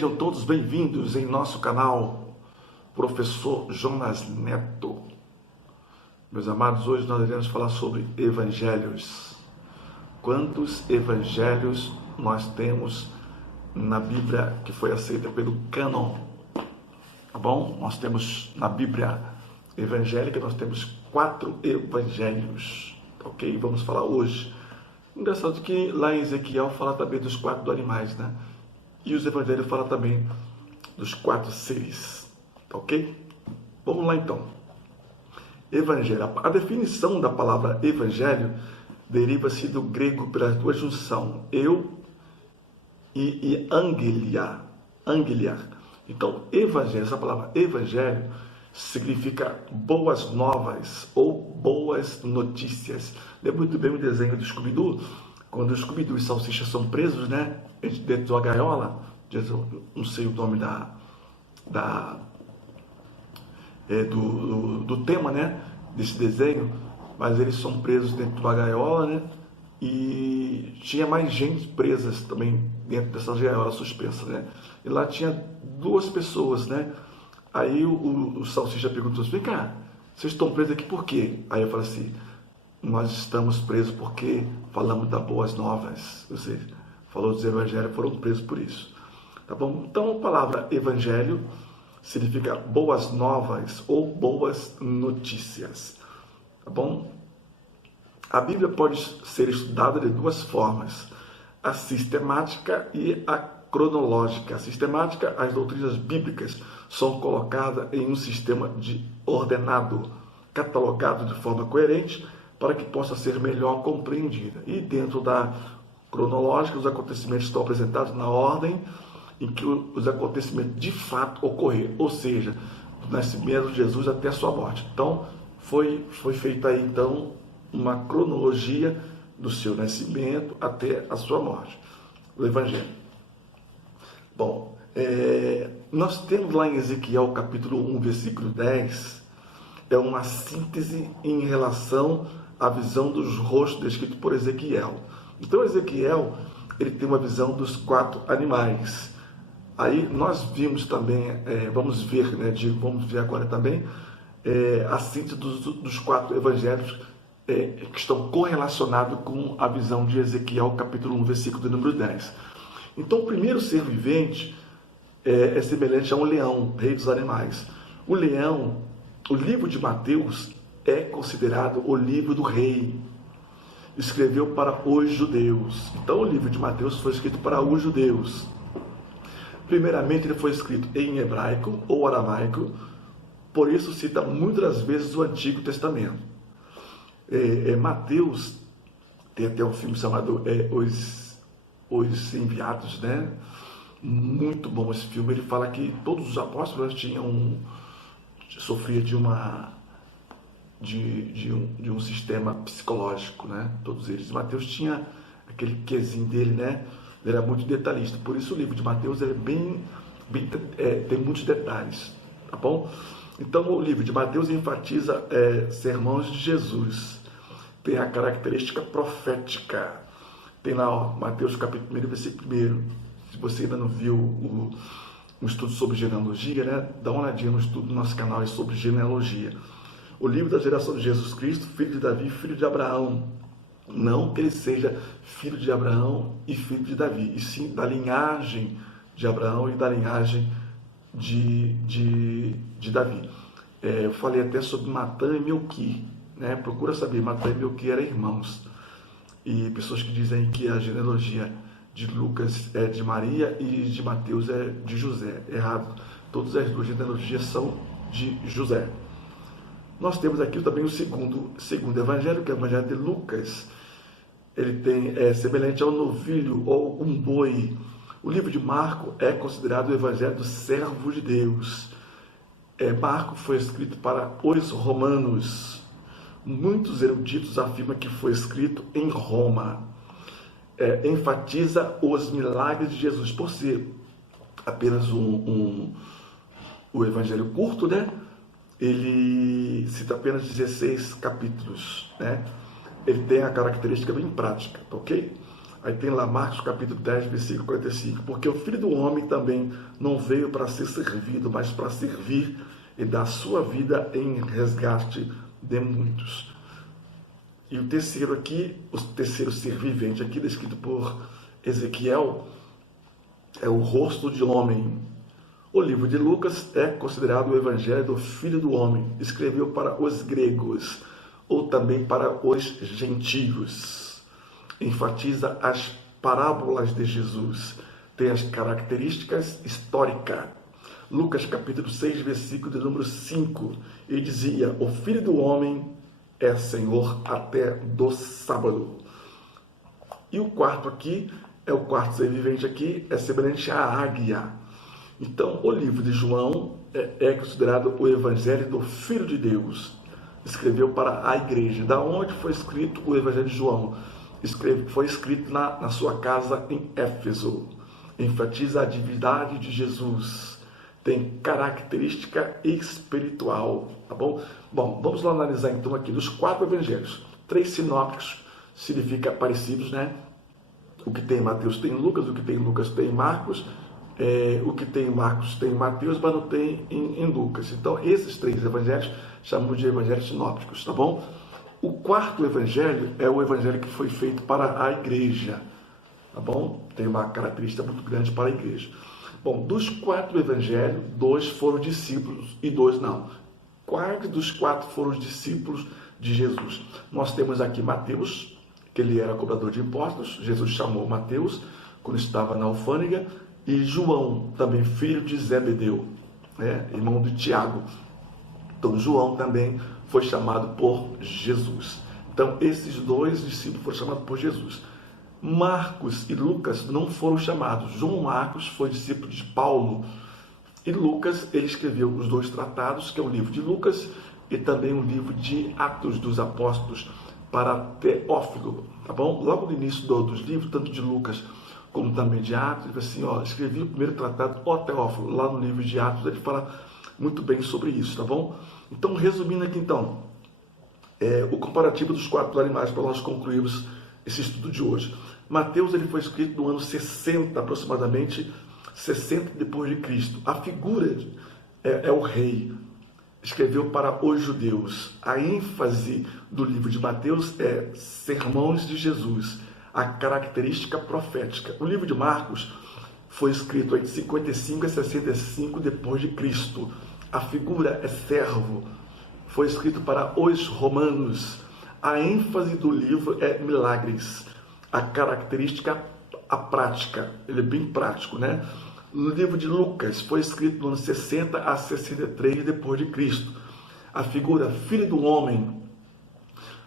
Sejam todos bem-vindos em nosso canal, Professor Jonas Neto. Meus amados, hoje nós iremos falar sobre evangelhos. Quantos evangelhos nós temos na Bíblia que foi aceita pelo cânon? Tá bom? Nós temos na Bíblia evangélica, nós temos 4 evangelhos, ok? Vamos falar hoje. Engraçado que lá em Ezequiel fala também dos 4 animais, né? E os evangelhos falam também dos 4 seres, ok? Vamos lá então. Evangelho. A definição da palavra evangelho deriva-se do grego pela sua junção eu e angelia. Então, evangelho, essa palavra evangelho significa boas novas ou boas notícias. Lembra muito bem o desenho do Scooby-Doo? Quando o Scooby-Doo e Salsicha são presos, né? Dentro de uma gaiola, não sei o nome do tema, né? Desse desenho, mas eles são presos dentro de uma gaiola, né? E tinha mais gente presas também dentro dessas gaiolas suspensas, né? E lá tinha 2 pessoas, né? Aí o Salsicha perguntou assim: vem cá, vocês estão presos aqui por quê? Aí eu falei assim: nós estamos presos porque falamos das boas novas. Ou seja, falou dos evangelhos, foram presos por isso. Tá bom? Então a palavra evangelho significa boas novas ou boas notícias. Tá bom? A Bíblia pode ser estudada de 2 formas: a sistemática e a cronológica. A sistemática, as doutrinas bíblicas são colocadas em um sistema ordenado, catalogado de forma coerente, para que possa ser melhor compreendida. E dentro da cronológica, os acontecimentos estão apresentados na ordem em que os acontecimentos de fato ocorreram, ou seja, do nascimento de Jesus até a sua morte. Então, foi feita aí então uma cronologia do seu nascimento até a sua morte, o Evangelho. Bom, nós temos lá em Ezequiel capítulo 1, versículo 10, é uma síntese em relação à visão dos rostos descrito por Ezequiel. Então Ezequiel, ele tem uma visão dos 4 animais. Aí nós vimos também, vamos ver agora também, a síntese dos 4 evangelhos que estão correlacionados com a visão de Ezequiel capítulo 1, versículo de número 10. Então o primeiro ser vivente é semelhante a um leão, rei dos animais. O leão, o livro de Mateus é considerado o livro do rei. Escreveu para os judeus. Então o livro de Mateus foi escrito para os judeus. Primeiramente ele foi escrito em hebraico ou aramaico, por isso cita muitas vezes o Antigo Testamento. Mateus tem até um filme chamado Os Enviados, né? Muito bom esse filme. Ele fala que todos os apóstolos sofriam de um sistema psicológico, né? Todos eles. Mateus tinha aquele quezinho dele, né? Ele era muito detalhista. Por isso o livro de Mateus é tem muitos detalhes, tá bom? Então o livro de Mateus enfatiza sermões de Jesus. Tem a característica profética. Tem lá, ó, Mateus capítulo 1, versículo 1. Se você ainda não viu um estudo sobre genealogia, né? Dá uma olhadinha no estudo do nosso canal sobre genealogia. O livro da geração de Jesus Cristo, filho de Davi, filho de Abraão. Não que ele seja filho de Abraão e filho de Davi, e sim da linhagem de Abraão e da linhagem de Davi. Eu falei até sobre Matã e Melqui, né? Procura saber, Matã e Melqui eram irmãos. E pessoas que dizem que a genealogia de Lucas é de Maria e de Mateus é de José. Errado. Todas as 2 genealogias são de José. Nós temos aqui também o segundo evangelho, que é o evangelho de Lucas. Ele é semelhante ao novilho ou um boi. O livro de Marco é considerado o evangelho do servo de Deus. Marco foi escrito para os romanos. Muitos eruditos afirmam que foi escrito em Roma. Enfatiza os milagres de Jesus. Por ser apenas o evangelho curto, né? Ele cita apenas 16 capítulos, né? Ele tem a característica bem prática, ok? Aí tem lá Marcos capítulo 10, versículo 45. Porque o Filho do Homem também não veio para ser servido, mas para servir e dar sua vida em resgate de muitos. E o terceiro aqui, o terceiro ser vivente aqui, descrito por Ezequiel, é o rosto de homem. O livro de Lucas é considerado o evangelho do Filho do Homem. Escreveu para os gregos, ou também para os gentios. Enfatiza as parábolas de Jesus. Tem as características históricas. Lucas capítulo 6, versículo de número 5. Ele dizia, o Filho do Homem é Senhor até do sábado. E o quarto aqui, o quarto ser vivente aqui, é semelhante à águia. Então, o livro de João é considerado o evangelho do Filho de Deus. Escreveu para a igreja. Da onde foi escrito o evangelho de João? Foi escrito na sua casa em Éfeso. Enfatiza a divindade de Jesus. Tem característica espiritual, tá bom? Bom, vamos lá analisar então aqui dos 4 evangelhos. 3 sinópticos significa parecidos, né? O que tem em Mateus tem em Lucas, o que tem em Lucas tem em Marcos, o que tem em Marcos tem em Mateus, mas não tem em Lucas. Então, esses 3 evangelhos chamamos de evangelhos sinópticos, tá bom? O 4º evangelho é o evangelho que foi feito para a igreja, tá bom? Tem uma característica muito grande para a igreja. Bom, dos 4 evangelhos, 2 foram discípulos e 2 não. Quais dos 4 foram os discípulos de Jesus? Nós temos aqui Mateus, que ele era cobrador de impostos. Jesus chamou Mateus quando estava na alfândega. E João, também filho de Zebedeu, irmão de Tiago. Então, João também foi chamado por Jesus. Então, esses 2 discípulos foram chamados por Jesus. Marcos e Lucas não foram chamados. João Marcos foi discípulo de Paulo. E Lucas, ele escreveu os 2 tratados, que é o livro de Lucas e também o livro de Atos dos Apóstolos, para Teófilo, tá bom? Logo no início dos livros, tanto de Lucas como também de Atos, ele fala assim, escrevi o primeiro tratado, Teófilo, lá no livro de Atos, ele fala muito bem sobre isso, tá bom? Então, resumindo aqui então, o comparativo dos 4 animais, para nós concluirmos esse estudo de hoje. Mateus, ele foi escrito no ano 60, aproximadamente, 60 depois de Cristo. A figura é o rei. Escreveu para os judeus. A ênfase do livro de Mateus é sermões de Jesus, a característica profética. O livro de Marcos foi escrito entre 55 e 65 depois de Cristo. A figura é servo. Foi escrito para os romanos. A ênfase do livro é milagres. A característica, a prática. Ele é bem prático, né? O livro de Lucas foi escrito no ano 60 a 63 depois de Cristo. A figura Filho do Homem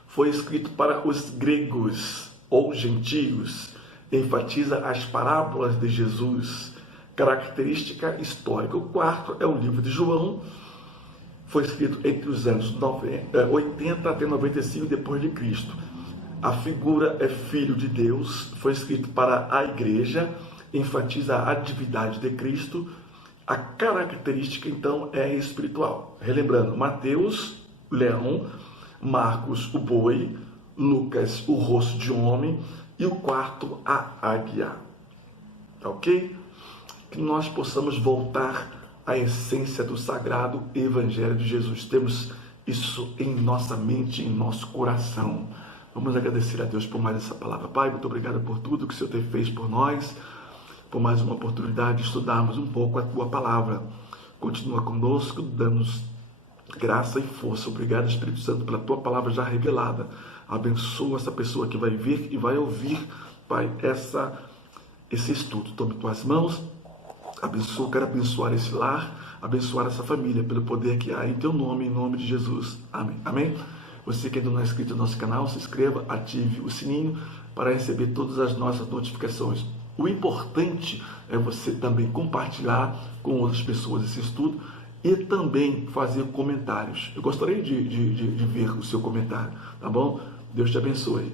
foi escrito para os gregos ou gentios. Enfatiza as parábolas de Jesus. Característica histórica. O 4º é o livro de João. Foi escrito entre os anos 80 até 95 depois de Cristo. A figura é Filho de Deus. Foi escrito para a igreja. Enfatiza a divindade de Cristo. A característica, então, é espiritual. Relembrando, Mateus, leão, Marcos, o boi, Lucas, o rosto de homem, e o 4º, a águia. Ok? Que nós possamos voltar à essência do sagrado Evangelho de Jesus. Temos isso em nossa mente, em nosso coração. Vamos agradecer a Deus por mais essa palavra. Pai, muito obrigado por tudo que o Senhor fez por nós, por mais uma oportunidade de estudarmos um pouco a Tua Palavra. Continua conosco, dando-nos graça e força. Obrigado, Espírito Santo, pela Tua Palavra já revelada. Abençoa essa pessoa que vai ver e vai ouvir, Pai, esse estudo. Tome Tuas mãos, abençoa, quero abençoar esse lar, abençoar essa família, pelo poder que há em Teu nome, em nome de Jesus. Amém. Amém? Você que ainda não é inscrito no nosso canal, se inscreva, ative o sininho para receber todas as nossas notificações. O importante é você também compartilhar com outras pessoas esse estudo e também fazer comentários. Eu gostaria de ver o seu comentário, tá bom? Deus te abençoe.